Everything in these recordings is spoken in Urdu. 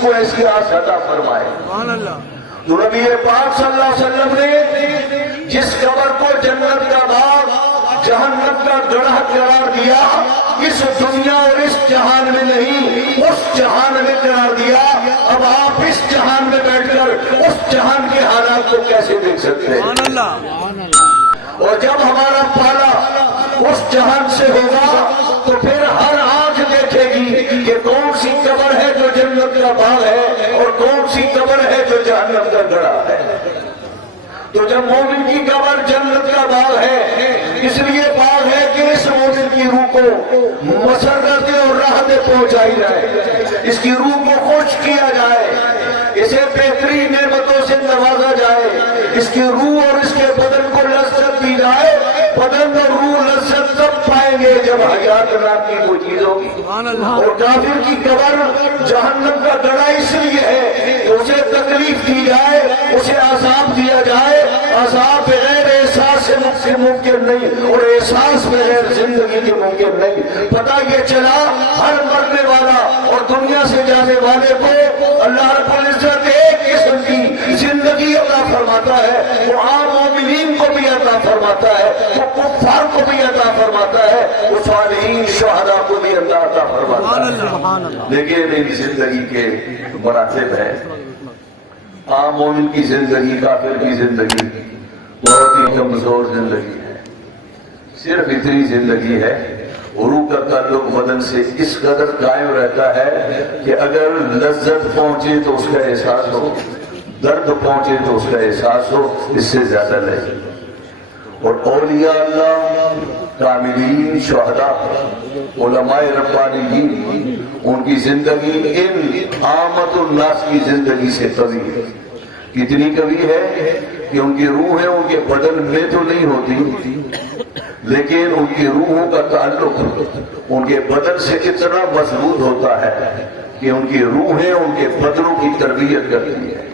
کو ایسی آس عطا فرمائے۔ تو نبی پاک صلی اللہ علیہ وسلم نے جس قبر کو جنت کا باغ جہنم کا گڑھا قرار دیا، اس دنیا اور اس جہان میں نہیں، اس جہان میں قرار دیا۔ اب آپ اس جہان میں بیٹھ کر اس جہان کے حالات کو کیسے دیکھ سکتے ہیں؟ اور جب ہمارا پالا اس جہان سے ہوگا تو پھر ہر آنکھ دیکھے گی کہ کون سی قبر ہے جو جنت کا باغ ہے اور کون سی قبر ہے جو جہنم کا گڑھا ہے۔ تو جب مومن کی قبر جنت کا باغ ہے، اس لیے باغ ہے کہ اس مومن کی روح کو مسرت اور راحت پہنچائی جائے، اس کی روح کو خوش کیا جائے، اسے بہترین نعمتوں سے نوازا جائے، اس کی روح اور اس کے بدن کو لذت دی جائے۔ بدن اور روح لذت تب پائیں گے جب حیات نام کی کوئی چیز ہوگی۔ اور کافر کی قبر جہنم کا گڑھا اس لیے ہے کہ اسے تکلیف دی جائے، اسے عذاب دیا جائے۔ عذاب بغیر احساس سے ممکن نہیں، اور احساس بغیر زندگی کے ممکن نہیں۔ پتہ یہ چلا ہر مرنے والا اور دنیا سے جانے والے کو اللہ رب العزت ایک قسم کی زندگی عطا فرماتا ہے، وہ عام مومنین کو بھی عطا فرماتا ہے، وہ کفار کو بھی عطا فرماتا ہے، وہ صالحین شہداء کو بھی عطا فرماتا ہے۔ لیکن ان زندگی کے مراتب ہیں۔ عام مومن کی زندگی، کافر کی زندگی بہت ہی کمزور زندگی ہے، صرف اتنی زندگی ہے روح کا تعلق بدن سے اس قدر قائم رہتا ہے کہ اگر لذت پہنچے تو اس کا احساس ہو، درد پہنچے تو اس کا احساس ہو، اس سے زیادہ نہیں۔ اور اولیاء اللہ، کاملین، شہداء، علماء ربانیین، ان کی زندگی ان عامت الناس کی زندگی سے قوی ہے۔ کتنی قوی ہے کہ ان کی روحیں ان کے بدن میں تو نہیں ہوتی، لیکن ان کی روحوں کا تعلق ان کے بدن سے اتنا مضبوط ہوتا ہے کہ ان کی روحیں ان کے بدنوں کی تربیت کرتی ہیں۔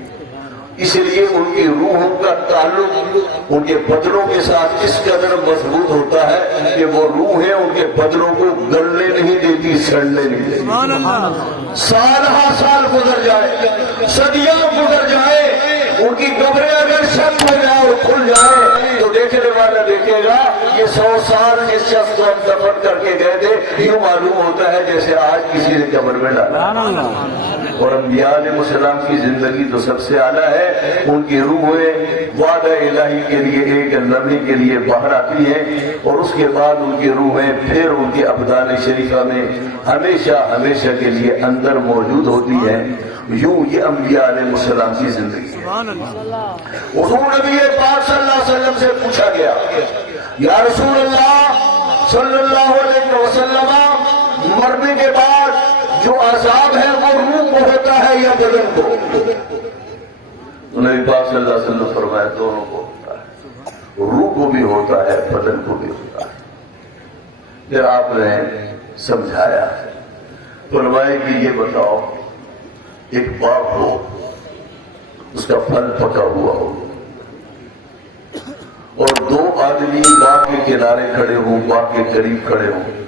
اس لیے ان کی روحوں کا تعلق ان کے بدنوں کے ساتھ اس قدر مضبوط ہوتا ہے کہ وہ روحیں ان کے بدنوں کو گلنے نہیں دیتی، سڑنے نہیں دیتی۔ سال ہا سال گزر جائے، صدیاں گزر جائے، ان کی قبریں اگر شک ہو جائے اور کھل جائے تو دیکھنے والا دیکھے گا یہ 100 سال جس شخص کو ہم دفن کر کے گئے تھے یوں معلوم ہوتا ہے جیسے آج کسی نے قبر میں ڈالا۔ اور انبیاء علیہ السلام کی زندگی تو سب سے اعلیٰ ہے۔ ان کی روحیں وعدہ الہی کے لیے ایک لمحے کے لیے باہر آتی ہیں اور اس کے بعد ان کی روحیں پھر ان کے ابدان شریفہ میں ہمیشہ ہمیشہ کے لیے اندر موجود ہوتی ہیں۔ یوں یہ انبیاء علیہ السلام کی زندگی ہے۔ حضور نبی پاک صلی اللہ علیہ وسلم سے پوچھا گیا، یا رسول اللہ صلی اللہ علیہ وسلم، مرنے کے بعد جو عذاب ہے وہ روح کو ہوتا ہے یا بدن کو؟ نبی پاک صلی اللہ علیہ وسلم نے فرمایا دونوں کو ہوتا ہے، روح کو بھی ہوتا ہے، بدن کو بھی ہوتا ہے۔ پھر آپ نے سمجھایا، فرمایا کہ یہ بتاؤ ایک باغ ہو، اس کا پھل پکا ہوا ہو اور دو آدمی باغ کے کنارے کھڑے ہوں، باغ کے قریب کھڑے ہوں،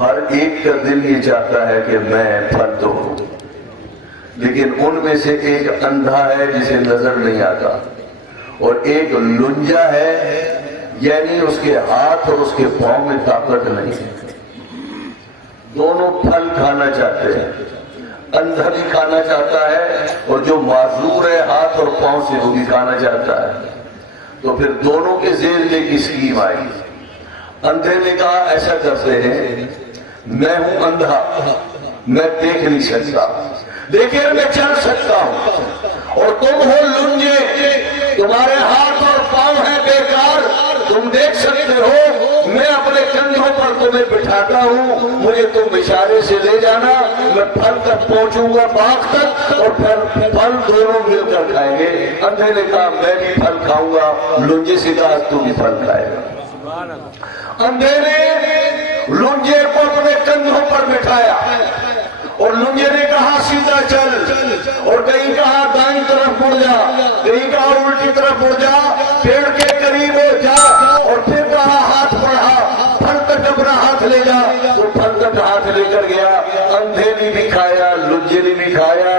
ہر ایک کا دل یہ چاہتا ہے کہ میں پھل تو ہوں، لیکن ان میں سے ایک اندھا ہے جسے نظر نہیں آتا اور ایک لنجا ہے، یعنی اس کے ہاتھ اور اس کے پاؤں میں طاقت نہیں ہے۔ دونوں پھل کھانا چاہتے ہیں، اندھا بھی کھانا چاہتا ہے اور جو معذور ہے ہاتھ اور پاؤں سے وہ بھی کھانا چاہتا ہے۔ تو پھر دونوں کے ذہن میں ایک اسکیم آئی۔ اندھے نے کہا ایسا کرتے ہیں، میں ہوں اندھا، میں دیکھ نہیں سکتا لیکن میں چل سکتا ہوں، اور تم ہو لنجے، تمہارے ہاتھ اور پاؤں ہیں بیکار، تم دیکھ سکتے ہو، میں اپنے کندھوں پر تمہیں بٹھاتا ہوں، مجھے تم اشارے سے لے جانا، میں پھل تک پہنچوں گا، باغ تک، اور پھر پھل دونوں مل کر کھائیں گے۔ اندھے نے کہا میں بھی پھل کھاؤں گا، لنجے سے کہا تو بھی پھل کھائے گا۔ اندھے نے لنجے کو اپنے کندھوں پر بٹھایا اور لنجے نے کہا سیدھا چل، اور کہیں کہا دائیں طرف مڑ جا، کہیں کہا الٹی طرف مڑ جا، پیڑ کے قریب ہو جا، اور پھر کہا ہاتھ بڑھا، پھل تک اپنا ہاتھ لے جا، وہ پھل تک ہاتھ لے کر گیا۔ اندھے نے بھی کھایا، لنجے نے بھی کھایا،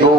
2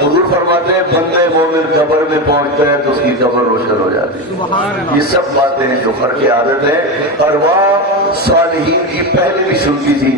حضور فرماتے ہیں بندے مومن قبر میں پہنچتا ہے تو اس کی قبر روشن ہو جاتی ہے. یہ سب باتیں ہیں جو فرق عادت ہے. ارواح صالحین کی پہلے بھی سنتی تھی.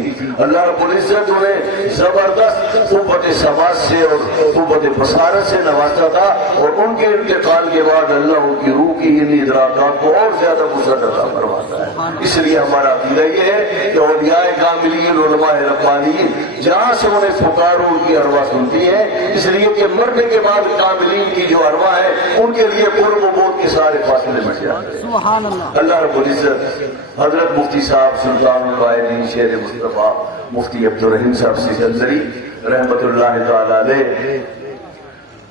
اللہ رب العزت انہیں زبردست قوت سماعت سے اور قوت بصارت سے نوازتا تھا, اور ان کے انتقال کے بعد اللہ ان کی روح کی ان ادراکات کو اور زیادہ وسعت عطا فرماتا ہے. اس لیے ہمارا عقیدہ یہ ہے کہ اولیاء کاملین, علماء ربانیین, جہاں سے انہیں پکارو ان کی ارواح سنتی ہے, اس لیے کہ مرنے کے بعد کاملین کی جو ارواح ہے ان کے لیے قرب و بعد کے سارے فاصلے مٹ جاتے ہیں. اللہ رب العزت حضرت مفتی صاحب سلطان القائدین شیر مصطفیٰ مفتی عبدالرحیم صاحب سکندری رحمت اللہ تعالی علیہ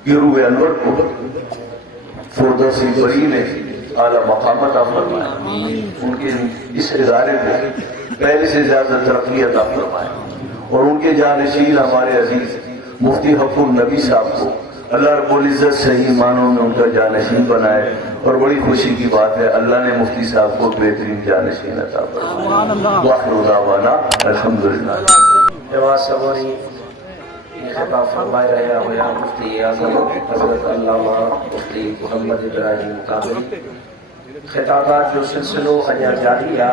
گروہ انور کو فردوس بری میں اعلیٰ مقام عطا فرمائے, ان کے اس ادارے کو پہلے سے زیادہ ترقی عطا فرمائے, اور ان کے جانشین ہمارے عزیز مفتی حق النبی صاحب کو اللہ رب العزت صحیح معنوں میں ان کا جانشین بنائے. اور بڑی خوشی کی بات ہے اللہ نے مفتی صاحب کو بہترین جانشین عطا فرمائے. وآخر دعوانا الحمدللہ. جواد سبوری خطاب فرمائے رہے ہویا مفتی اعظم حضرت علامہ مفتی محمد ابراہیم کامل. خطابات جو سلسلوں اجا جاری ہے.